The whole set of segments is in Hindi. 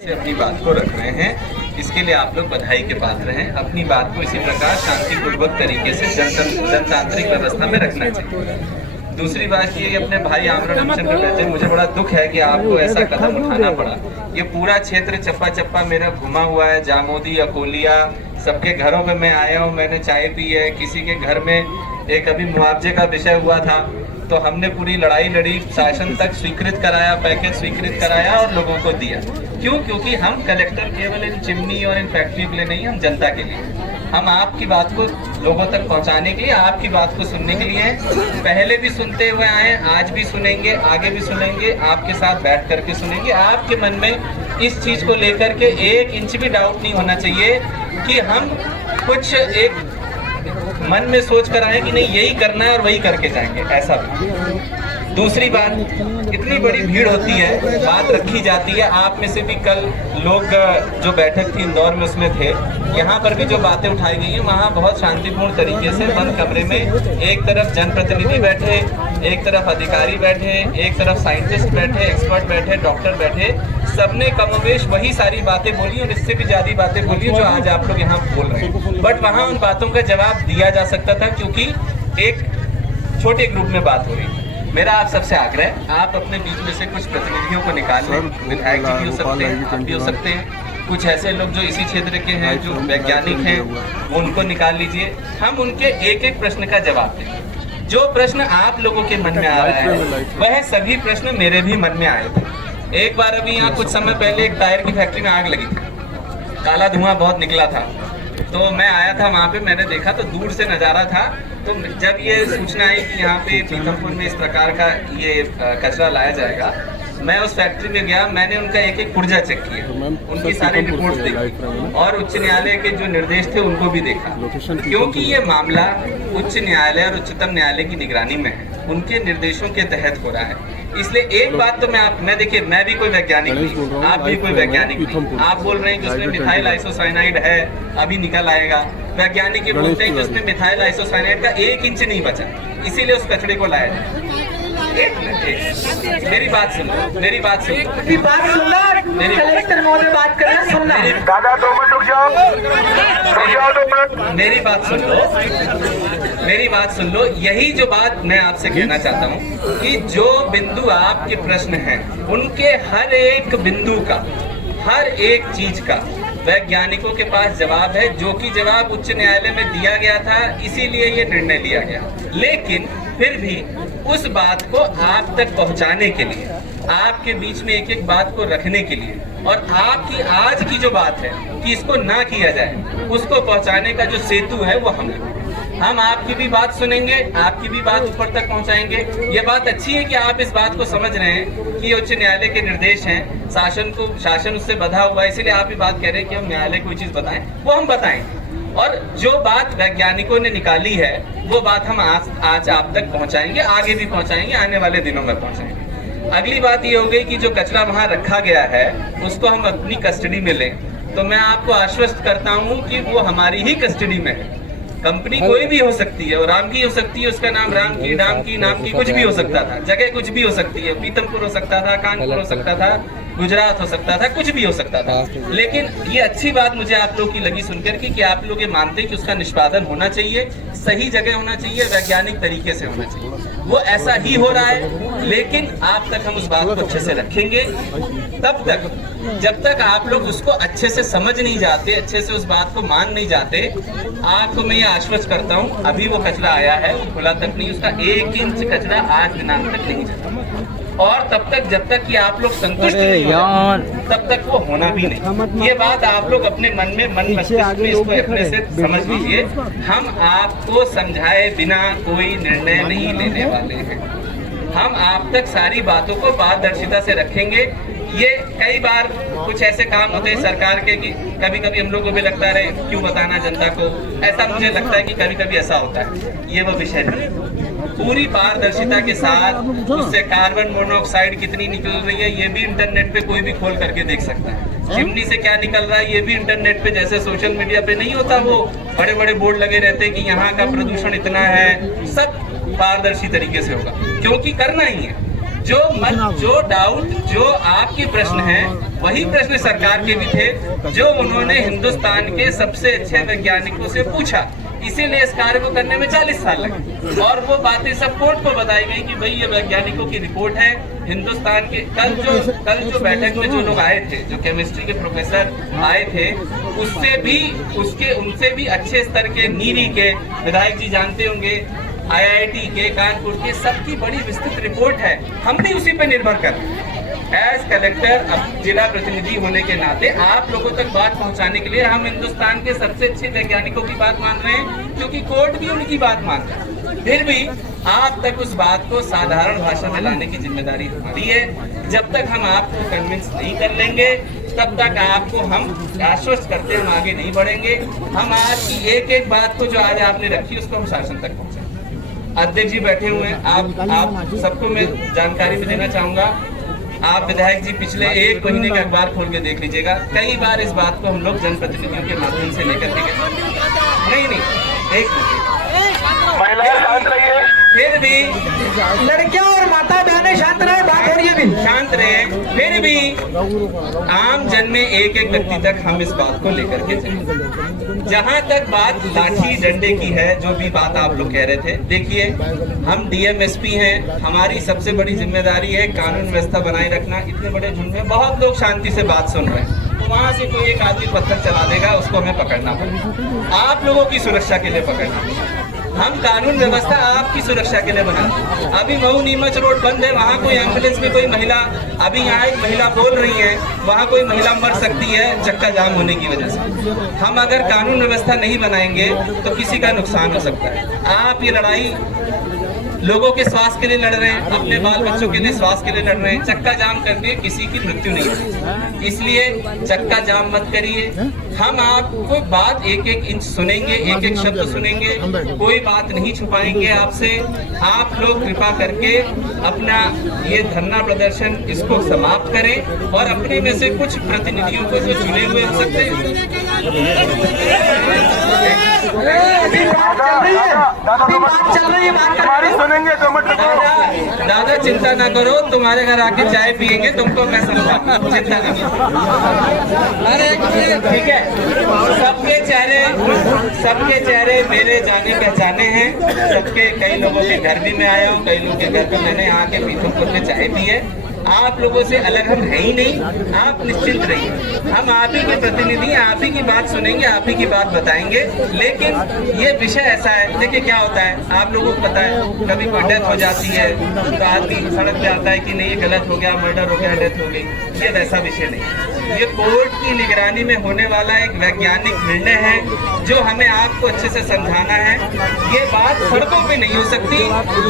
से अपनी बात को रख रहे हैं, इसके लिए आप लोग बधाई के पात्र हैं। अपनी बात को इसी प्रकार शांतिपूर्वक तरीके से जनतांत्रिक व्यवस्था में रखना चाहिए। दूसरी बात ये अपने भाई आमरण चंद्र बैठे, मुझे बड़ा दुख है कि आपको ऐसा कदम उठाना पड़ा। ये पूरा क्षेत्र चप्पा चप्पा मेरा घुमा हुआ है, जामोदी अकोलिया सबके घरों में मैं आया हूँ, मैंने चाय पी है। किसी के घर में एक अभी मुआवजे का विषय हुआ था तो हमने पूरी लड़ाई लड़ी, शासन तक स्वीकृत कराया, पैकेज स्वीकृत कराया और लोगों को दिया। क्यों? क्योंकि हम कलेक्टर केवल इन चिमनी और इन फैक्ट्रियों के लिए नहीं, हम जनता के लिए, हम आपकी बात को लोगों तक पहुंचाने के लिए, आपकी बात को सुनने के लिए हैं। पहले भी सुनते हुए आए, आज भी सुनेंगे, आगे भी सुनेंगे, आपके साथ बैठ करके सुनेंगे। आपके मन में इस चीज को लेकर के 1 इंच भी डाउट नहीं होना चाहिए कि हम कुछ एक मन में सोच कर आए कि नहीं यही करना है और वही करके जाएंगे, ऐसा भी। दूसरी बात, इतनी बड़ी भीड़ होती है, बात रखी जाती है। आप में से भी कल लोग जो बैठक थी इंदौर में उसमें थे, यहाँ पर भी जो बातें उठाई गई हैं वहाँ बहुत शांतिपूर्ण तरीके से बंद कमरे में एक तरफ जनप्रतिनिधि बैठे, एक तरफ अधिकारी बैठे, एक तरफ साइंटिस्ट बैठे, एक्सपर्ट बैठे, डॉक्टर बैठे, सबने कमोवेश वही सारी बातें बोली और इससे भी ज्यादा बातें बोली जो आज आप लोग यहाँ बोल रहे हैं। बट वहाँ उन बातों का जवाब दिया जा सकता था क्योंकि एक छोटे ग्रुप में बात हो रही थी। मेरा आप सबसे आग्रह है, आप अपने बीच में से कुछ प्रतिनिधियों को निकाल लें। विधायक जी भी हो सकते हैं, आप भी हो सकते हैं, कुछ ऐसे लोग जो इसी क्षेत्र के हैं, जो वैज्ञानिक हैं, वो उनको निकाल लीजिए। हम उनके एक एक प्रश्न का जवाब दें। जो प्रश्न आप लोगों के मन में आ रहा है वह सभी प्रश्न मेरे भी मन में आए थे। एक बार अभी यहाँ कुछ समय पहले एक टायर की फैक्ट्री में आग लगी थी, काला धुआं बहुत निकला था, तो मैं आया था वहाँ पे, मैंने देखा तो दूर से नज़ारा था। तो जब ये सूचना आई कि यहाँ पे पीथमपुर में इस प्रकार का ये कचरा लाया जाएगा, मैं उस फैक्ट्री में गया, मैंने उनका एक एक पुर्जा चेक किया, उनकी सारी रिपोर्ट्स देखी और उच्च न्यायालय के जो निर्देश थे उनको भी देखा, क्योंकि ये मामला उच्च न्यायालय और उच्चतम न्यायालय की निगरानी में है, उनके निर्देशों के तहत हो रहा है। इसलिए एक बात तो मैं देखिए, मैं भी कोई वैज्ञानिक नहीं, आप भी कोई वैज्ञानिक नहीं। आप बोल रहे हैं कि उसमें मिथाइल आइसोसाइनाइड है, अभी निकल आएगा। वैज्ञानिक ये बोलते हैं कि उसमें मिथाइल आइसोसाइनाइड का 1 इंच नहीं बचा, इसीलिए उस कचरे को लाया जाए। मेरी बात सुन लो, मेरी बात सुन लो, कलेक्टर महोदय बात कर रहे हैं, सुनना। दादा 2 मिनट रुक जाओ, मेरी बात सुन लो, मेरी बात सुन लो। यही जो बात मैं आपसे कहना चाहता हूँ कि जो बिंदु आपके प्रश्न हैं उनके हर एक बिंदु का, हर एक चीज का वैज्ञानिकों के पास जवाब है, जो कि जवाब उच्च न्यायालय में दिया गया था, इसीलिए ये निर्णय लिया गया। लेकिन फिर भी उस बात को आप तक पहुंचाने के लिए, आपके बीच में एक एक बात को रखने के लिए, और आपकी आज की जो बात है कि इसको ना किया जाए, उसको पहुंचाने का जो सेतु है वो हम आपकी भी बात सुनेंगे, आपकी भी बात ऊपर तक पहुंचाएंगे। ये बात अच्छी है कि आप इस बात को समझ रहे हैं कि उच्च न्यायालय के निर्देश हैं, शासन उससे बंधा हुआ है, इसीलिए आप भी बात कह रहे हैं कि हम न्यायालय कोई चीज बताएं, वो हम बताएंगे। और जो बात वैज्ञानिकों ने निकाली है वो बात हम आज आप तक पहुंचाएंगे, आगे भी पहुंचाएंगे, आने वाले दिनों में पहुंचाएंगे। अगली बात ये हो गई कि जो कचरा वहाँ रखा गया है उसको हम अपनी कस्टडी में लें, तो मैं आपको आश्वस्त करता हूँ कि वो हमारी ही कस्टडी में है। कंपनी कोई भी हो सकती है, और राम की हो सकती है, उसका नाम राम की, डाम की, नाम की, कुछ भी हो सकता था, जगह कुछ भी हो सकती है, पीथमपुर हो सकता था, कानपुर हो सकता था, गुजरात हो सकता था, कुछ भी हो सकता था। लेकिन ये अच्छी बात मुझे आप लोग की लगी सुनकर कि आप लोग ये मानते हैं कि उसका निष्पादन होना चाहिए, सही जगह होना चाहिए, वैज्ञानिक तरीके से होना चाहिए। वो ऐसा ही हो रहा है, लेकिन आप तक हम उस बात को अच्छे से रखेंगे तब तक जब तक आप लोग उसको अच्छे से समझ नहीं जाते, अच्छे से उस बात को मान नहीं जाते। आपको मैं ये आश्वस्त करता हूँ, अभी वो कचरा आया है, वो खुला तक नहीं, उसका 1 इंच कचरा आज दिनांक तक नहीं जाता, और तब तक जब तक कि आप लोग संतुष्ट नहीं हो तब तक वो होना भी नहीं। ये बात आप लोग अपने मन मस्तिष्क में इसको अपने से समझ लीजिए। हम आपको समझाए बिना कोई निर्णय नहीं लेने वाले हैं, हम आप तक सारी बातों को पारदर्शिता से रखेंगे। ये कई बार कुछ ऐसे काम होते हैं सरकार के कि कभी कभी हम लोगों को भी लगता है क्यों बताना जनता को, ऐसा मुझे लगता है कि कभी कभी ऐसा होता है। ये वो विषय नहीं, पूरी पारदर्शिता के साथ उससे कार्बन मोनोऑक्साइड कितनी निकल रही है ये भी इंटरनेट पे कोई भी खोल करके देख सकता है। चिमनी से क्या निकल रहा है ये भी इंटरनेट पे, जैसे सोशल मीडिया पे नहीं होता वो बड़े बड़े बोर्ड लगे रहते हैं कि यहाँ का प्रदूषण इतना है, सब पारदर्शी तरीके से होगा, क्योंकि करना ही है। जो डाउट, जो आपके प्रश्न हैं, वही प्रश्न सरकार के भी थे, जो उन्होंने हिंदुस्तान के सबसे अच्छे वैज्ञानिकों से पूछा। इसीलिए इस कार्य को करने में 40 साल लगे और वो बातें सब कोर्ट को बताई गई कि भाई ये वैज्ञानिकों की रिपोर्ट है। हिंदुस्तान के कल जो बैठक में जो लोग आए थे, जो केमिस्ट्री के प्रोफेसर आए थे, उनसे भी अच्छे स्तर के नीरी के विधायक जी जानते होंगे, IIT के, कानपुर के, सबकी बड़ी विस्तृत रिपोर्ट है। हम भी उसी पे निर्भर कर रहे हैं। एज कलेक्टर, अब जिला प्रतिनिधि होने के नाते आप लोगों तक बात पहुंचाने के लिए हम हिंदुस्तान के सबसे अच्छे वैज्ञानिकों की बात मान रहे हैं, क्योंकि कोर्ट भी उनकी बात मान रहा है। फिर भी आप तक उस बात को साधारण भाषा में लाने की जिम्मेदारी हमारी है। जब तक हम आपको कन्विंस नहीं कर लेंगे, तब तक आपको हम आश्वस्त करते हम आगे नहीं बढ़ेंगे। हम आपकी एक एक बात को जो आज आपने रखी उसको हम शासन तक पहुंचाएंगे। अध्यक्ष जी बैठे हुए हैं, आप सबको मैं जानकारी भी देना चाहूंगा। आप विधायक जी पिछले 1 महीने का अखबार खोल के देख लीजिएगा, कई बार इस बात को हम लोग जनप्रतिनिधियों के माध्यम से लेकर के नहीं एक महिलाएं शांत रहिए। फिर भी लड़कियां और माता बहनें शांत रहे, बात हो रही है भी शांत रहे। फिर भी आम जन में एक एक व्यक्ति तक हम इस बात को लेकर के चले। जहां तक बात लाठी डंडे की है, जो भी बात आप लोग कह रहे थे, देखिए हम DMSP हैं, हमारी सबसे बड़ी जिम्मेदारी है कानून व्यवस्था बनाए रखना। इतने बड़े झुंड में बहुत लोग शांति से बात सुन रहे हैं, तो वहां से कोई एक आदमी पत्थर चला देगा, उसको हमें पकड़ना पड़ेगा। आप लोगों की सुरक्षा के लिए पकड़ना पड़ेगा। हम कानून व्यवस्था आपकी सुरक्षा के लिए बनाते हैं। अभी मऊ नीमच रोड बंद है, वहाँ कोई एम्बुलेंस में कोई महिला, अभी यहाँ एक महिला बोल रही है, वहाँ कोई महिला मर सकती है चक्का जाम होने की वजह से। हम अगर कानून व्यवस्था नहीं बनाएंगे तो किसी का नुकसान हो सकता है। आप ये लड़ाई लोगों के स्वास्थ्य के लिए लड़ रहे हैं, अपने बाल बच्चों के लिए स्वास्थ्य के लिए लड़ रहे हैं। चक्का जाम करके किसी की मृत्यु नहीं होती, इसलिए चक्का जाम मत करिए। हम आपको बात एक एक इंच सुनेंगे, एक एक शब्द सुनेंगे, कोई बात नहीं छुपाएंगे आपसे। आप लोग कृपा करके अपना ये धरना प्रदर्शन इसको समाप्त करें और अपने में से कुछ प्रतिनिधियों को जो चुने हुए हो सकते हैं, दादा चिंता ना करो, तुम्हारे घर आके चाय पियेंगे, तुमको मैं समझा, चिंता नहीं। ठीक है, सबके चेहरे मेरे जाने पहचाने हैं। सबके, कई लोगों के घर भी मैं आया हूँ, कई लोगों के घर पे मैंने यहाँ के पीथमपुर में चाय पी है। आप लोगों से अलग हम है ही नहीं, आप निश्चिंत रहिए। हम आप ही के प्रतिनिधि हैं, आप ही की बात सुनेंगे, आप ही की बात बताएंगे। लेकिन ये विषय ऐसा है, देखिए क्या होता है, आप लोगों को पता है, कभी कोई डेथ हो जाती है तो आदमी सड़क पे आता है कि नहीं ये गलत हो गया, मर्डर हो गया, डेथ हो गई। ये वैसा विषय नहीं, ये कोर्ट की निगरानी में होने वाला एक वैज्ञानिक निर्णय है, जो हमें आपको अच्छे से समझाना है। ये बात सड़कों पे नहीं हो सकती,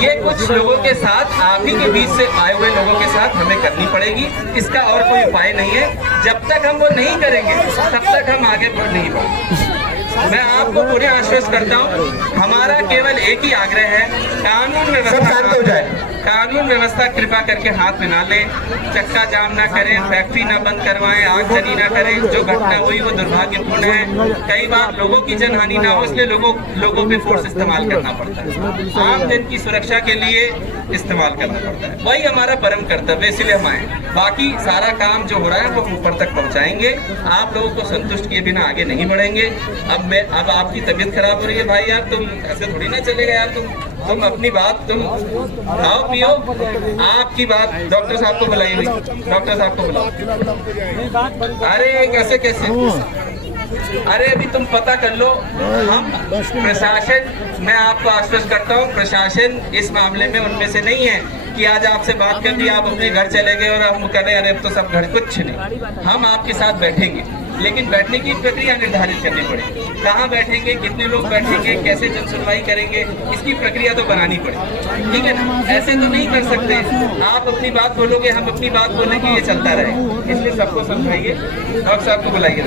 ये कुछ लोगों के साथ, आप ही के बीच से आए हुए लोगों के साथ हमें करनी पड़ेगी। इसका और कोई उपाय नहीं है। जब तक हम वो नहीं करेंगे तब तक हम आगे बढ़ नहीं पाएंगे। मैं आपको पूरे आश्वस्त करता हूँ, हमारा केवल एक ही आग्रह है, कानून व्यवस्था हो जाए। कानून व्यवस्था कृपा करके हाथ में ना लें, चक्का जाम ना करें, फैक्ट्री ना बंद करवाएं, आगजनी ना करें। जो घटना हुई वो दुर्भाग्यपूर्ण है। कई बार लोगों की जनहानि ना हो, इसलिए लोगों पे फोर्स इस्तेमाल करना पड़ता है। आम जन की सुरक्षा के लिए इस्तेमाल करना पड़ता है, वही हमारा परम कर्तव्य, इसलिए हम आए। बाकी सारा काम जो हो रहा है वो ऊपर तक पहुँचाएंगे। आप लोगों को संतुष्ट किए बिना आगे नहीं बढ़ेंगे। अब आपकी तबीयत खराब हो रही है भाई, यार तुम ऐसे थोड़ी ना चलेगा यार। तुम अपनी बात, तुम खाओ पियो, आपकी बात डॉक्टर साहब को बुलाइए, डॉक्टर साहब को बुलाओ। अरे कैसे अरे अभी तुम पता कर लो। हम प्रशासन, मैं आपको आश्वस्त करता हूँ, प्रशासन इस मामले में उनमें से नहीं है कि आज आपसे बात कर दी, आप अपने घर चले गए और हम कह रहे अरे अब तो सब घर, कुछ नहीं। हम आपके साथ बैठेंगे, लेकिन बैठने की प्रक्रिया निर्धारित करनी पड़ेगी। कहाँ बैठेंगे, कितने लोग बैठेंगे, कैसे जन सुनवाई करेंगे, इसकी प्रक्रिया तो बनानी पड़ेगी। ठीक है ना, ऐसे तो नहीं कर सकते। आप अपनी बात बोलोगे, हम अपनी बात बोलेंगे, ये चलता रहेगा। इसलिए सबको समझाइए। डॉक्टर साहब को बुलाइए।